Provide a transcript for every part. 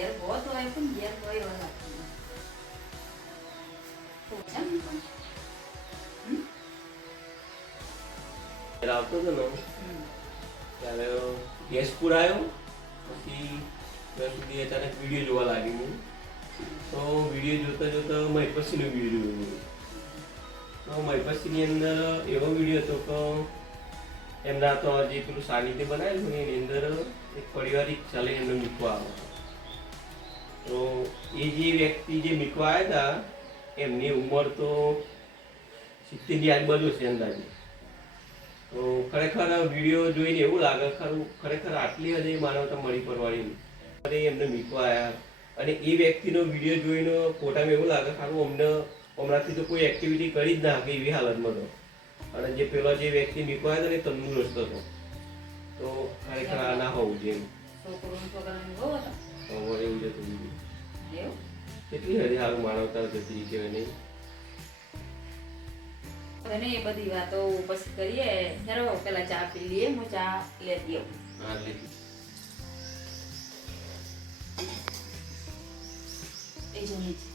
ઘેર બહુ તો હોય પણ ઘેર કોઈ હોય તો કેમ આવતો હતો ને ત્યારે ગેસ પુરાયો પછી ત્યાં સુધી અચાનક વિડીયો જોવા લાગી હું તો વિડીયો જોતા જોતા મહિપતસિંહનો વિડીયો જોયો તો મહિપતસિંહની અંદર એવો વિડીયો હતો કે એમના તો જે પેલું સાનિધ્ય બનાવેલું હોય એની અંદર એક પરિવાર રિક્ષા લઈને એમને મૂકવા આવે તો એ જે વ્યક્તિ જે મૂકવા આવ્યા હતા એમની ઉંમર તો 70ની આજુબાજુ છે અંદાજે તો ખરેખર વિડીયો જોઈને એવું લાગે ખરેખર આટલી હજી માનવતા મળી પરવાળી એમને મૂકવા આવ્યા અને એ વ્યક્તિનો વિડીયો જોઈને ફોટામાં એવું લાગે ખારું અમને હમણાંથી તો કોઈ એક્ટિવિટી કરી જ ના શકે એવી હાલતમાં તો અને જે પેલો જે વ્યક્તિ મૂકવા આવ્યો હતો ને તંદુરસ્ત હતો તો ખરેખર આ ના હોવું જોઈએ એવું જ હતું વિડીયો કેટલી હજી સારું માનવતા જતી કહેવાય નહીં અને એ બધી વાતો પછી કરીએ હેરો પેલા ચા પી લઈએ હું ચા લેતી આવું હા લીધી એ જમી છે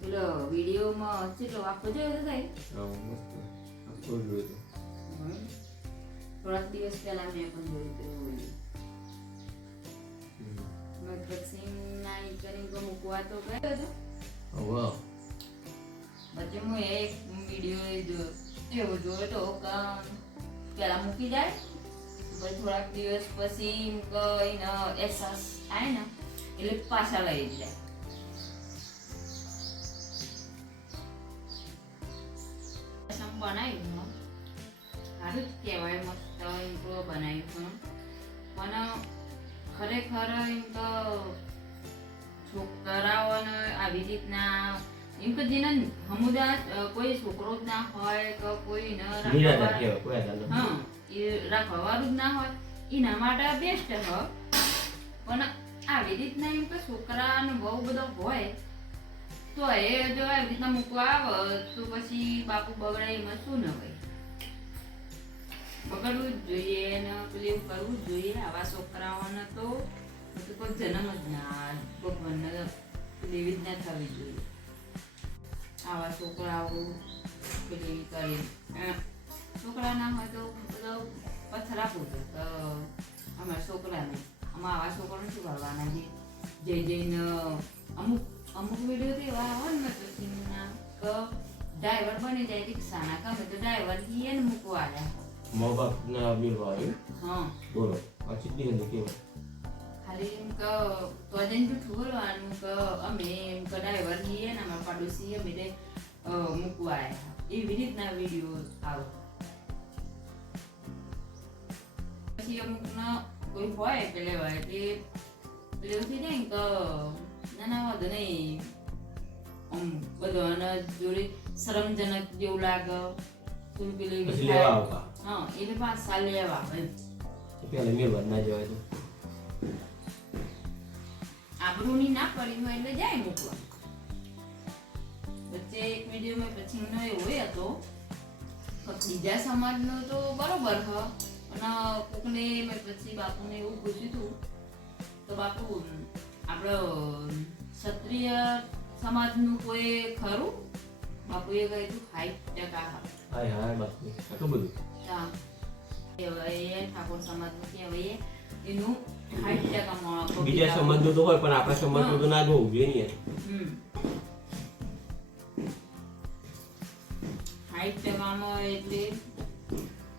પેલો વિડીયોમાં કેટલો આખો જોયો થાય થોડાક દિવસ પહેલા મેં પણ જોયું હતું વેક્સિન નાઈ કરીને મૂકવા તો ગયો હતો પછી હું એક વિડીયો એવો જોયો તો કે પેલા મૂકી જાય પછી થોડાક દિવસ પછી કઈને અહેસાસ થાય ને એટલે પાછા લઈ જાય બનાવ્યું સારું જ કહેવાય મસ્ત એમ તો બનાવ્યું પણ ખરેખર એમ તો છોકરાઓને આવી રીતના એમ કે જેને હમુદા કોઈ છોકરો જ ના હોય કે કોઈ ન રાખવાવાળું જ ના હોય એના માટે બેસ્ટ હ પણ આવી રીતના એમ કે છોકરાનો બહુ બધો હોય તો એ જો આવી રીતના મૂકવા આવે તો પછી બાપુ બગડે એમાં શું ન હોય બગડવું જ જોઈએ ને પેલું કરવું જ જોઈએ આવા છોકરાઓને તો કોઈ જન્મ જ ના ભગવાનને એવી જ ના થવી જોઈએ આવા છોકરાઓ પેલી કરી છોકરા ના હોય તો બધો પથ્થર આપવું છે તો અમારા છોકરાને આમાં આવા છોકરાને શું કરવાના જે જઈને અમુક વિડીયો તો એવા આવે ને પછી ડ્રાઈવર બની જાય રિક્ષાના ગમે તો ડ્રાઈવર થી એને મૂકવા આવ્યા મા બાપ ના મિલવા આવ્યું હા બોલો પછી દીને કેવું ખાલી એમ કે તો જઈને જૂઠું બોલવાનું કે અમે એમ કે ડ્રાઈવર છીએ ને અમારા પાડોશી અમે મૂકવા આવ્યા એવી રીતના વિડીયો આવે પછી અમુકના કોઈ હોય પેલે હોય તે પેલું થઈ જાય કે ના વાંધો નહીં બધાના જોડે શરમજનક જેવું લાગે હા એટલે પાછા લેવા પેલા મેળવા ના જવાય તો આબરૂની ના પડી હોય એટલે જાય મૂકવા વચ્ચે એક વિડીયોમાં પછી એનો એવો હતો બીજા સમાજનો તો બરોબર હ અને કોકને મેં પછી બાપુને એવું પૂછ્યું હતું તો બાપુ આપણો ક્ષત્રિય સમાજનું કોઈ ખરું બાપુએ કહ્યું 60% હાય હાય બાપુ આટલું બધું હા એ ઠાકોર સમાજનું કહેવાય એનું 60% બીજા સમાજનું તો હોય પણ આપણા સમાજનું તો ના જ હોવું જોઈએ ને 60%માં એટલે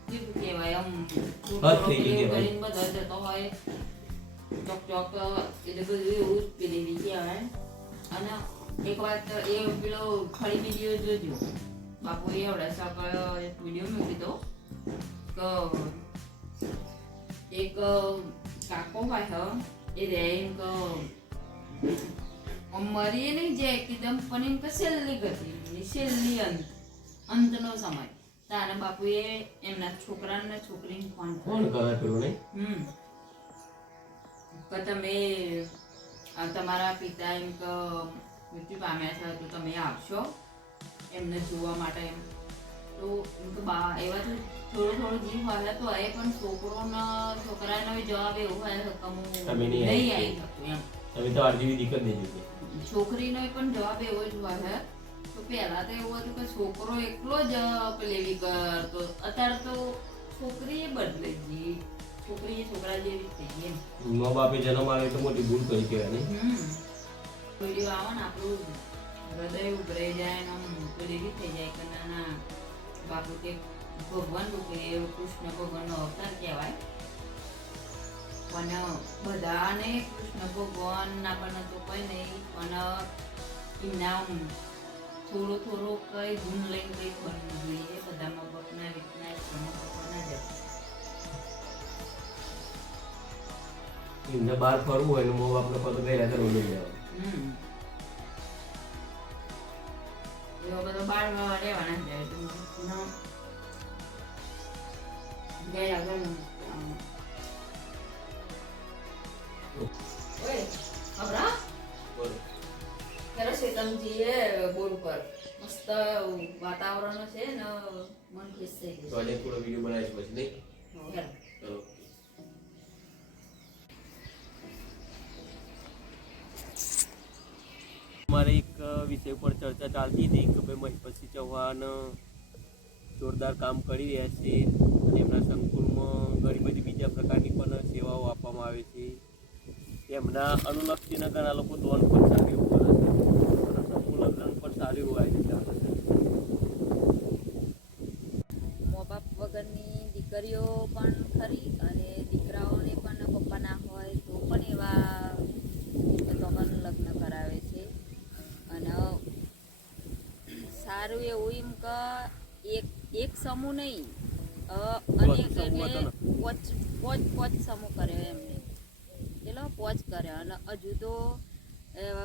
કેવું કહેવાય આમ કરીને બધા જતો હોય ચોક એટલે બધું એવું જ પેલી કહેવાય અને એક વાત એ પેલો ખરી વિડીયો જોજો બાપુ એવડા સકળ એક વિડીયો મૂકી દો કે એક કાકો હોય એ રે એમ કે મરી નહીં જાય એકદમ પણ એમ કે છેલ્લી ગતિ છેલ્લી અંતનો સમય તારા બાપુએ એમના છોકરાને છોકરીને ફોન ફોન કરે પેલું નહીં કે તમે તમારા પિતા એમ કે મૃત્યુ પામ્યા છે તો તમે આવશો એમને જોવા માટે એમ તો એમ તો એવા તો થોડો જીવ હોય તો એ પણ છોકરાનો જવાબ એવો હોય કે હું નહીં આવી શકું એમ તમે તો આરજીવી દીકત નહીં જોઈ છોકરીનો પણ જવાબ એવો જ હોય તો પહેલા તો એવું હતું કે છોકરો એકલો જ પેલી કરતો અત્યારે તો છોકરી એ બદલાઈ ગઈ છોકરી છોકરા જેવી થઈ ગઈ મા બાપે જન્મ આવે તો મોટી ભૂલ કરી કહેવાય ને વિડીયો આવે ને આપણું હૃદય ઉભરાઈ જાય ને આમ પેલી થઈ જાય કે ના બાપુ કે ભગવાન રૂપે કૃષ્ણ ભગવાનનો અવતાર કહેવાય પણ બધાને કૃષ્ણ ભગવાન ના પણ તો કઈ નહીં પણ એમના થોડો કઈ ગુણ લઈને કઈ બનવું જોઈએ બધામાં ભગના રીતના ના જાય એમને બહાર ફરવું હોય ને મા બાપને પતો ગયેલા કરવું લઈ જવા એવા બધો બાર રહેવાના જાય ગયા આગળ ઓય ખબરા ખેરો શેતમજીએ બોર ઉપર મસ્ત વાતાવરણ છે ને મન ખુશ થઈ ગયું તો આજે થોડો વિડીયો બનાવીશ પછી નહીં ચલો મારે એક વિષય પર ચર્ચા ચાલતી હતી કે ભાઈ મહિપતસિંહ ચૌહાણ જોરદાર કામ કરી રહ્યા છે અને એમના સંકુલમાં ઘણી બધી બીજા પ્રકારની પણ સેવાઓ આપવામાં આવે છે એમના અનુલક્ષીને ઘણા લોકો લોન પણ સારી એવું કરે છે અને સમૂહ લગ્ન પણ સારું એવું આયોજન ચાલે છે મા બાપ વગરની દીકરીઓ પણ ખરી અને દીકરાઓને પણ પપ્પા ના હોય તો પણ એવા લોકોનું લગ્ન કરાવે છે અને સારું એવું એમ કે એક સમૂહ નહીં અનેક એટલે પોચ સમૂહ કર્યો એમને એટલે પોચ કર્યો અને હજુ તો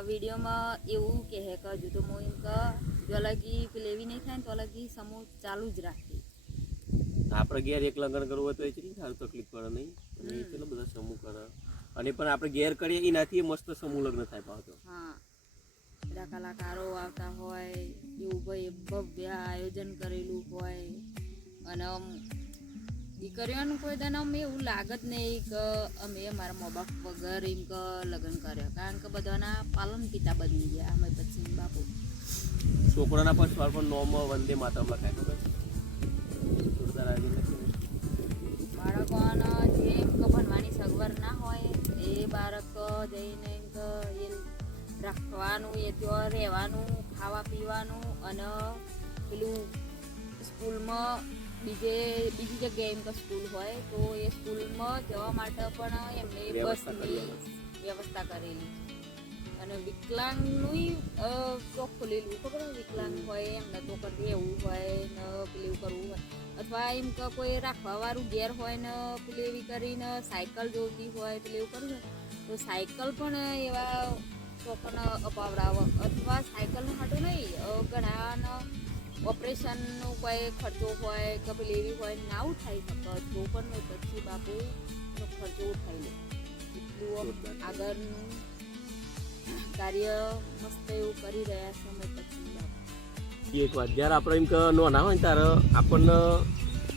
વિડીયોમાં એવું કહે કે હજુ તો હું એમ કે જો લગી પેલી નહીં થાય ને તો લગી સમૂહ ચાલુ જ રાખી આપણે ઘેર એક લગ્ન કરવું હોય તો એ કેટલી સારું તકલીફ પડે નહીં અને એ કેટલા બધા સમૂહ કરે અને પણ આપણે ઘેર કરીએ એનાથી મસ્ત સમૂહ લગ્ન થાય પાછો હા બધા કલાકારો આવતા હોય એવું ભાઈ ભવ્ય આયોજન કરેલું હોય અને દીકરીઓનું કોઈ દાન અમે એવું લાગે જ નહીં કે અમે અમારા મા બાપ વગર એમ કે લગ્ન કર્યા કારણ કે બધાના પાલન પિતા બની ગયા અમે પછી બાપુ છોકરાના પણ સવાર પણ નોમ વંદે માતરમ લખાય ખબર જોરદાર આયોજન લખ્યું બાળકોને જે એમ કે ભણવાની સગવડ ના હોય એ બાળક જઈને એમ કે એ રાખવાનું એ ત્યાં રહેવાનું ખાવા પીવાનું અને પેલું સ્કૂલમાં બીજી જગ્યાએ એમ કે સ્કૂલ હોય તો એ સ્કૂલમાં જવા માટે પણ એમને બસની વ્યવસ્થા કરેલી અને વિકલાંગનું ચોક ખોલેલું ખબર વિકલાંગ હોય એમને તો કરી એવું હોય ને પેલું કરવું હોય અથવા એમ કે કોઈ રાખવાવાળું ઘેર હોય ને પેલું એવી કરીને સાયકલ જોતી હોય પેલું એવું કરવું હોય તો સાયકલ પણ એવા ચોકને અપાવડાવો અથવા સાયકલનો હાટો નહીં ઘણા ઓપરેશનનો કોઈ ખર્ચો હોય કે પેલી એવી હોય ના ઉઠાઈ શકે તો પણ પછી બાપુનો ખર્ચો ઉઠાઈ લે એટલું આગળનું કાર્ય મસ્ત એવું કરી રહ્યા છે અમે પછી એક વાત જ્યારે આપણે એમ કે નાના હોય ને ત્યારે આપણને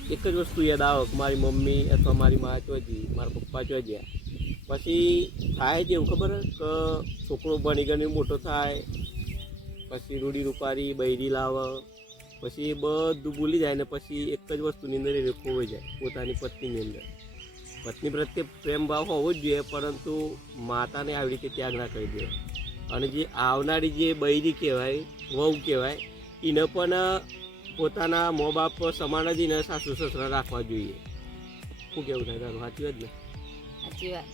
એક જ વસ્તુ યાદ આવે કે મારી મમ્મી અથવા મારી મા ચોજી મારા પપ્પા ચોજ્યા પછી થાય છે એવું ખબર કે છોકરો ભણી ગણી મોટો થાય પછી રૂડી રૂપારી બૈરી લાવે પછી એ બધું ભૂલી જાય ને પછી એક જ વસ્તુની અંદર એ ખોવાઈ જાય પોતાની પત્નીની અંદર પત્ની પ્રત્યે પ્રેમ ભાવ હોવો જ જોઈએ પરંતુ માતાને આવી રીતે ત્યાગ ના કરી દે અને જે આવનારી જે બૈરી કહેવાય વહુ કહેવાય એને પણ પોતાના મા બાપ સમાન જ એને સાસુ સસરા રાખવા જોઈએ શું કેવું થાય તારું સાચી વાત ને સાચી વાત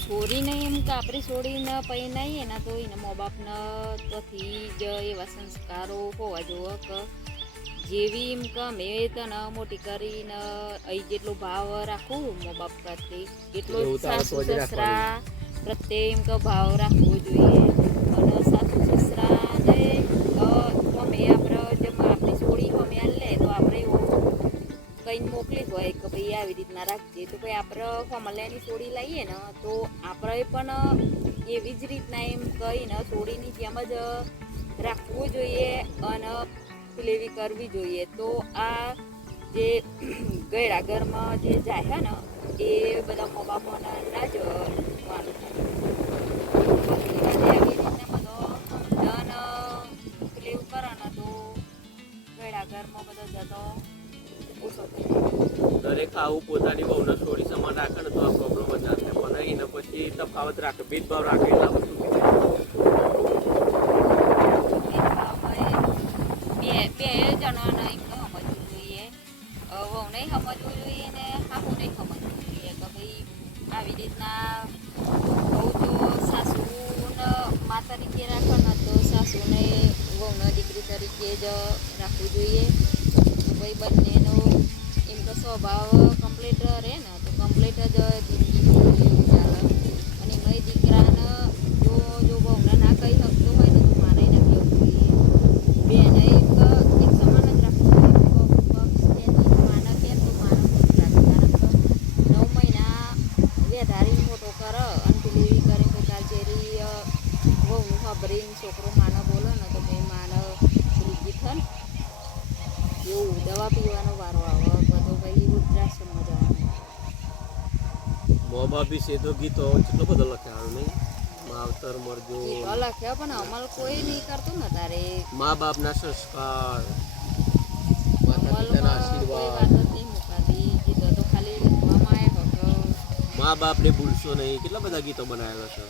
છોરીને એમ કે આપણે છોડીને પૈ નહીં એના તો એના મા બાપને તોથી જ એવા સંસ્કારો હોવા જોવે કે જેવી એમ કે મેં તને મોટી કરીને અહીં જેટલો ભાવ રાખું મા બાપ પ્રત્યે એટલો જ સાસુ સસરા પ્રત્યે એમ કે ભાવ રાખવો જોઈએ અને સાસુ સસરાને અમે આપણે જેમ આપણી છોડી અમે લે તો હોય કે ભાઈ આવી રીતના રાખજે, તો ભાઈ આપણે કોમલિયાની સોડી લઈએ ને તો આપણે પણ એવી જ રીતના એમ કહીને સોડીની જેમ જ રાખવું જોઈએ અને પેલેવી કરવી જોઈએ. તો આ જે ગયડા ઘરમાં જે જાય ને એ બધા મા બાપોના ના જ માનવું એવી રીતના બધો ધન પેલેવું કરે ને તો ગયડા ઘરમાં બધો જતો ઓછો થઈ જાય. દરેક આવું પોતાની બહુને છોડી સમાન રાખે ને તો આ પ્રોબ્લેમ જ ના થાય, પણ એને પછી તફાવત રાખે, ભેદભાવ રાખે એટલા બધું બે જણાને એમ સમજવું જોઈએ, વહુ નહીં સમજવું જોઈએ ને હાહુ નહીં સમજવું જોઈએ કે ભાઈ આવી રીતના બહુ તો સાસુને મા તરીકે રાખો ને તો સાસુને વહુને દીકરી તરીકે જ રાખવું જોઈએ. તો ભાઈ બંનેનો એમ તો સ્વભાવ કમ્પ્લીટ રહે ને તો કમ્પ્લીટ જ જિંદગી ચાલે. અને એમાં દીકરાને જો વહુને ના કહી શકતો હોય ને તો મારે ના કહેવું જોઈએ. બેને એક સમાન જ રાખવું જોઈએ. માને કેમ તો માને રાખે, કારણ કે 9 મહિના વેધારી મોટો કરે અને પેલી કરીને તો કાલચેરી વહુનું ખબરીને છોકરો માને બોલે ને તો ભાઈ માને પેલી ગીઠન એવું દવા પીવાનો વારો આવે બધો ભાઈ વૃદ્ધાશ્રમમાં જવાનું. મા બાપ વિશે તો ગીતો કેટલો બધો લખ્યા નહીં, માવતર મરજો, ગીતો લખ્યા પણ અમલ કોઈ નહીં કરતું ને તારે. મા બાપના સંસ્કાર, અમલમાં કોઈ વાત જ નહીં મુકાતી. ગીતો તો ખાલી લખવામાં આવ્યા મા બાપને ભૂલશો નહીં, કેટલા બધા ગીતો બનાવેલા છે.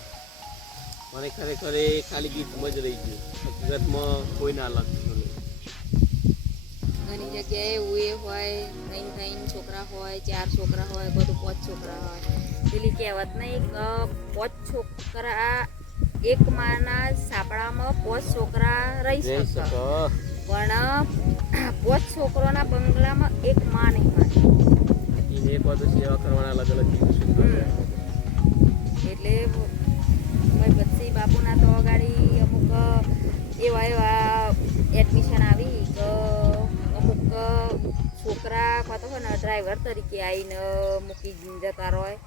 મને ખરેખર એ ખાલી ગીતમાં જ રહી ગયું, હકીકતમાં કોઈ ના લખતું નહીં. ઘણી જગ્યાએ એવું એ હોય 3 છોકરા હોય, 4 છોકરા હોય, બધું 5 છોકરા હોય. પેલી કહેવત નહીં કે 5 છોકરા એક માના સાપડામાં 5 છોકરા રહી શકે, પણ 5 છોકરોના બંગલામાં એક માં નહીં હોય. એને એક વાર તો સેવા કરવાના અલગ અલગ ગીતો એટલે પછી બાપુના તો ગાડી અમુક એવા એડમિશન આવી કે અમુક છોકરા ખાતો હોય ને ડ્રાઈવર તરીકે આવીને મૂકી જતા હોય,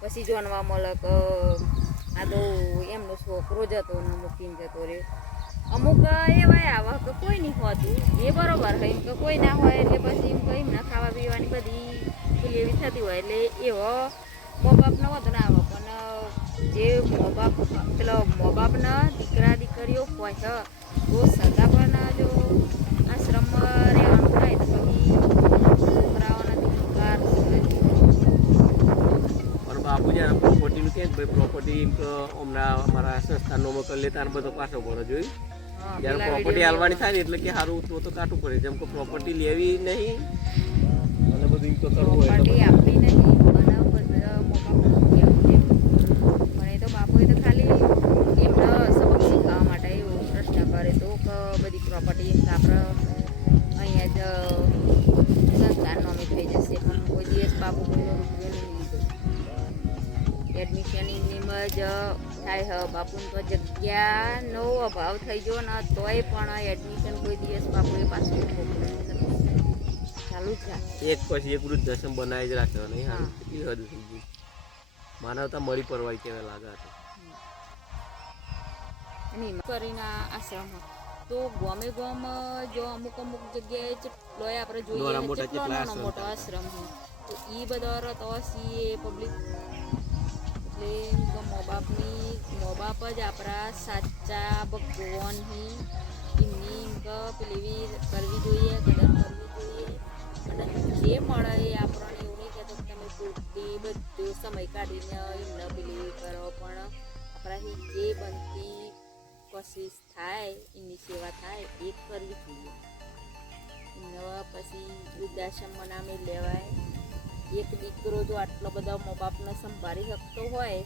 પછી જોનવા મળે કે આ તો એમનો છોકરો જતો ને મૂકીને જતો રહ્યો. અમુક એવા આવે કે કોઈ નહીં હોતું એ બરોબર હોય કે કોઈ ના હોય એટલે પછી એમ કહી એમને ખાવા પીવાની બધી એવી થતી હોય એટલે એવો મા બાપનો વધુ ના આવે. પણ જે મા બાપ પેલો મા બાપના દીકરા દીકરીઓ હોય તો સગા પણ જો આશ્રમમાં રહેવાનું થાય તો પછી છોકરાઓના દીકરા પણ બાપુ જ્યારે પ્રોપર્ટીનું કહે ભાઈ પ્રોપર્ટી એમ તો હમણાં અમારા સંસ્થાનો કરી લેતા બધો પાછો પડો જોઈએ. જ્યારે પ્રોપર્ટી હાલવાની થાય ને એટલે કે સારું તો કાઢવું પડે, જેમ કે પ્રોપર્ટી લેવી નહીં અને બધું એમ તો કરવું હોય પ્રોપર્ટી આપવી નહીં પણ એ તો બાપુએ તો ખાલી એમને સબક શીખવા માટે એવો પ્રશ્ન કરે તો કે બધી પ્રોપર્ટી એમ આપણે અહીંયા જ સંસ્થાન નોમી થઈ જશે, પણ કોઈ દિવસ બાપુ કોઈનો રૂપિયો નહીં લીધો. એડમિશન એમની જ થાય બાપુને તો જગ્યાનો અભાવ થઈ ગયો ને તોય પણ એડમિશન કોઈ દિવસ બાપુએ પાછું ચાલુ જ રાખે. એક પછી એક વૃદ્ધાશ્રમ બનાવી જ રાખ્યો નહીં. હા કેટલી હદ સુધી માનવતા મળી પરવાય કેવા લાગે છે. કરીને આશ્રમમાં તો ગમે ગમ જો અમુક જગ્યાએ જેટલો આપણે જોઈએ જેટલો નાનો મોટો આશ્રમ તો એ બધા રતો હશે પબ્લિક. એટલે મા બાપ જ આપણા સાચા ભગવાન એમની પેલી કરવી જોઈએ, કદર કરવી જોઈએ. અને જે મળે એ આપણને એવું નહીં કહેતો કે તમે પૂરતી બધું સમય કાઢીને એમને પેલી કરો, પણ આપણાથી જે બનતી કોશિશ થાય એમની સેવા થાય એ કરવી જોઈએ. એમને પછી વૃદ્ધાશ્રમમાં નામે લેવાય. એક દીકરો જો આટલો બધા મા બાપને સંભાળી શકતો હોય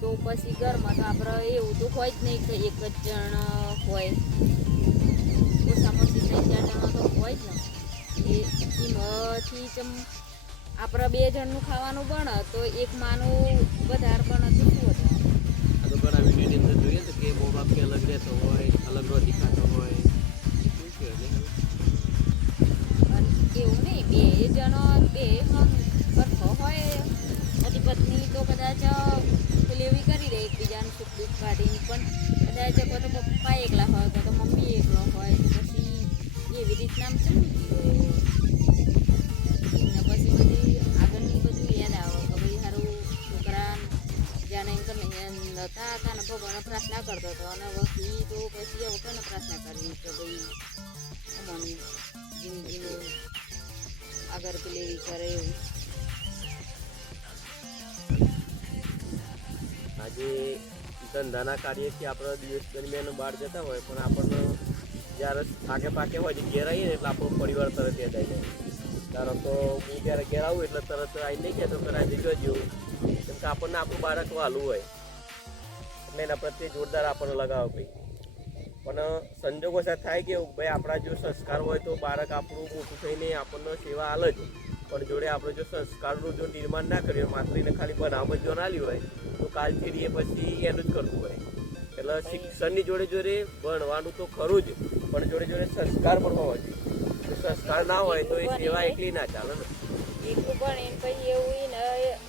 તો પછી ઘરમાં તો આપણે એવું તો હોય જ નહીં કે એક જ જણ હોય, ઓછામાં ઓછી 3-4 જણા તો હોય જ ને. એમાંથી જેમ આપણે 2 જણનું ખાવાનું બને તો એક માનું વધારે બને તો શું વધારે. આ તો ઘણા વિડીયોની અંદર જોઈએ તો કે મા બાપ કે અલગ રહેતો હોય, અલગ નો દેખાતો હોય. એવું નહીં, બે જણો બે સરખો હોય પતિ પત્ની તો કદાચ ડિલિવરી કરી દે એકબીજાનું સુખ દુઃખ કાઢીને, પણ કદાચ કોઈ તો પપ્પા એકલા હોય કોઈ તો મમ્મી એકલો હોય તો પછી એવી રીતના આમ સમજી હોય ને પછી બધી આગળની બધું યાદ આવે કે ભાઈ સારું છોકરા જ્યાં એમ કરીને નતા હતા ને ભગવાન પ્રાર્થના કરતો હતો અને વકીલ તો પછી એ વખત પ્રાર્થના કરવી કે ભાઈ અમારી જિંદગીનું આગળ ડિલિવરી કરે એવું. આજે ધંધાના કાર્યથી આપણે દિવસ દરમિયાન બહાર જતા હોય પણ આપણને જ્યારે થાકે પાકે હોય ઘેર આવીએ ને એટલે આપણો પરિવાર તરત યાદ આવી જાય. ધારો તો હું જ્યારે ઘેર આવું એટલે તરત આવી નહીં કહેતો કે આજે જોજો, કેમ કે આપણને આપણું બાળક વાલું હોય એટલે એના પ્રત્યે જોરદાર આપણને લગાવો ભાઈ. પણ સંજોગો સાથે થાય કે ભાઈ આપણા જો સંસ્કાર હોય તો બાળક આપણું મોટું થઈને આપણને સેવા આલે જ, પણ જોડે આપણે જો સંસ્કારનું જો નિર્માણ ના કર્યું માત્રીને ખાલી બનાવમાં જો ના લ્યું હોય તો કાલથી એ પછી એનું જ કરતું હોય. એટલે શિક્ષણની જોડે જોડે ભણવાનું તો ખરું જ, પણ જોડે જોડે સંસ્કાર પણ હોવા જોઈએ. જો સંસ્કાર ના હોય તો એ સેવા એકલી ના ચાલે ને. એકલું પણ એને પછી એવું ને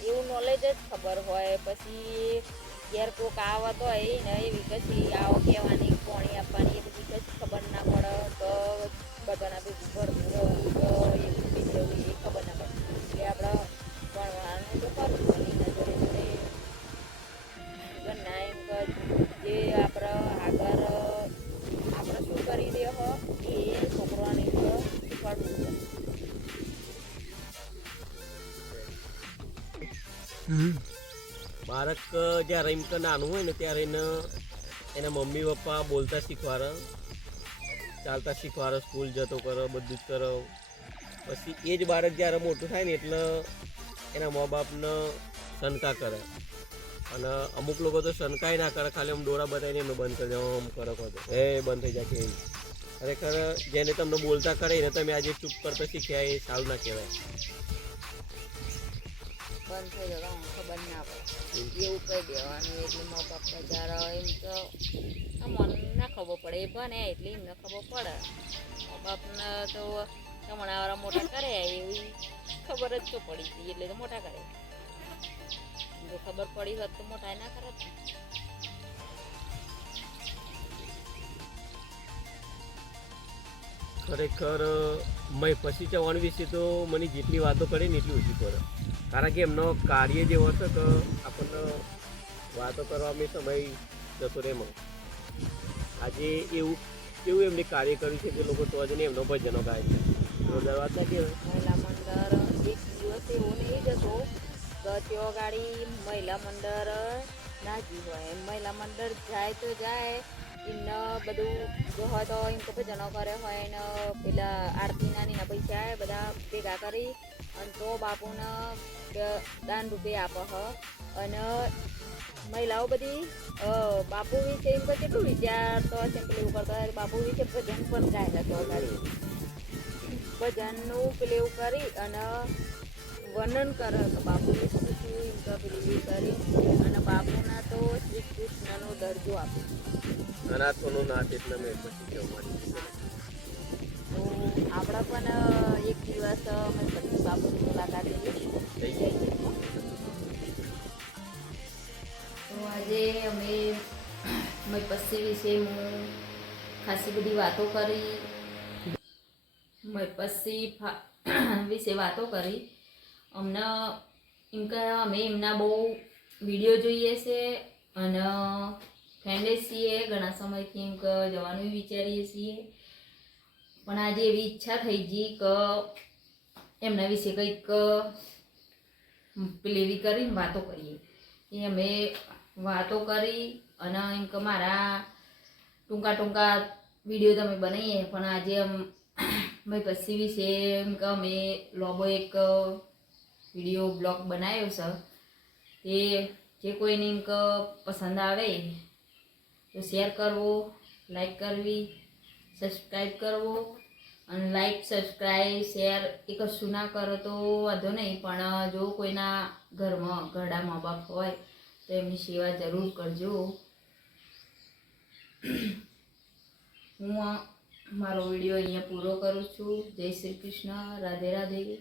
એવું નોલેજ જ ખબર હોય, પછી ઘેર કોઈક આવત હોય ને એવી કશી આવો કહેવાની પાણી આપવાની એ બધી કશી ખબર ના પડે તો બધાના ભેગું ભરતું રહેવું તો એ બધી જવું એ ખબર ના પડે. એટલે આપણે ભણવાનું તો કરવું પડે એના જોડે જોડે ઘરના એમ કે જે આપણે આગળ આપણે શું કરી દે હો એ છોકરાને શીખવાડવું પડે. બાળક જ્યારે એમ કે નાનું હોય ને ત્યારે એના મમ્મી પપ્પા બોલતા શીખવાડે, ચાલતા શીખવાડે, સ્કૂલ જતો કરો, બધું જ કરો. પછી એ જ બાળક જ્યારે મોટું થાય ને એટલે એના મા બાપને શંકા કરે, અને અમુક લોકો તો શંકાય ના કરે, ખાલી આમ દોરા બતાવીને એમને બંધ કરી દેવા આમ કરો કહો એ બંધ થઈ જાય કે ખરેખર જેને તમને બોલતા કરે ને તમે આજે ચૂપ કરતા શીખ્યા એ સારું ના કહેવાય. બંધ થઈ જતો ખબર ના પડે એવું કહી દેવાનું એટલે મા બાપ જ્યારે એમ તો મને ના ખબર પડે એ ભણે એટલે એમને ખબર પડે. મા બાપને તો હમણાં મોટા કરે એવી ખબર જ તો પડી હતી એટલે તો મોટા કરે. જો ખબર પડી હોત તો મોટા ના કરે. ખરેખર મેં પછી જવાનું વિશે તો મને જેટલી વાતો કરી ને એટલી ઓછી પડે, કારણ કે એમનો કાર્ય જે હશે કે આપણને વાતો કરવામાં સમય જતો રહે. આજે એવું કેવું એમને કાર્ય કર્યું છે કે લોકો તો જ એમનો ભજનો ગાય છે. જોરદાર વાત ના કહેવાય. મહિલા મંડળ એક દિવસ એવો નહીં જતો તો તેઓ ગાડી મહિલા મંડળ નાજી હોય. મહિલા મંડળ જાય તો જાય એમને બધું જો હોય તો એમ કે ભજનો કરે હોય ને પેલા આરતીના એના પૈસા આવે બધા ભેગા કરી અને તો બાપુને દાન રૂપે આપે હ. અને મહિલાઓ બધી બાપુ વિશે એમ કેટલું વિચારતો હશે પેલું કરતો હોય બાપુ વિશે ભજન પણ ગાય તો ગાડી ભજનનું પેલું કરી અને વર્ણન કરે કે બાપુ વિશે શું એમ તો પેલી કરી અને બાપુના તો શ્રી કૃષ્ણનો દરજ્જો આપે. અનાથોનું નાથ એટલે મેં પછી જમવાની તો આપણે પણ એક દિવસ અમે પછી બાપુની મુલાકાત લઈશું. તો આજે અમે મયપસ્સી વિશે હું ખાસી બધી વાતો કરી. મયપસ્સી વિશે વાતો કરી. અમને એમ કે અમે એમના બહુ વિડીયો જોઈએ છે અને ફ્રેન્ડે છીએ ઘણા સમયથી એમ કે જવાનું વિચારીએ છીએ, પણ આજે એવી ઈચ્છા થઈ ગઈ કે એમના વિશે કંઈક પેલી કરીને વાતો કરીએ. એ અમે વાતો કરી અને એમ કે મારા ટૂંકા ટૂંકા વિડીયો તમે બનાવીએ, પણ આજે મયપસ્સી વિશે એમ કે અમે લોબો એક વિડીયો બ્લોગ બનાવ્યો છે. તે જે કોઈને એમ કે પસંદ આવે તો શેર કરવો, લાઈક કરવી, સબસ્ક્રાઈબ કરવો. અને લાઈક સબસ્ક્રાઈબ શેર એ કશું ના કરો તો વાંધો નહીં, પણ જો કોઈના ઘરમાં ઘરડા મા બાપ હોય તો એમની સેવા જરૂર કરજો. હું મારો વિડીયો અહીંયા પૂરો કરું છું. જય શ્રી કૃષ્ણ, રાધે રાધે.